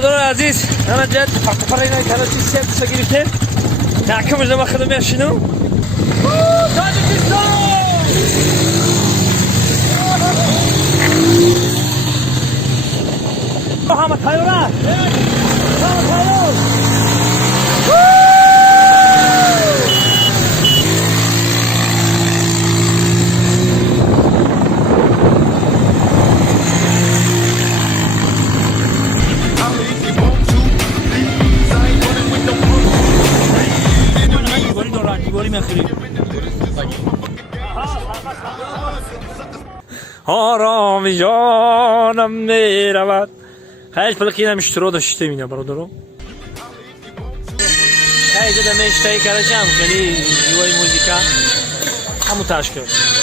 برادران عزیز همه جد فرق اینای تراشی سیب دوستا گرفتیم نکه مجده با خدمه اشینو تاجیکستان همه تایوره همه تایور آرامی جانم میرود خیلی پلکی نمیشترو داشته اینه برادرو خیلی جدا میشتایی کرده جمع کنی دیوای موزیکا همون تشکر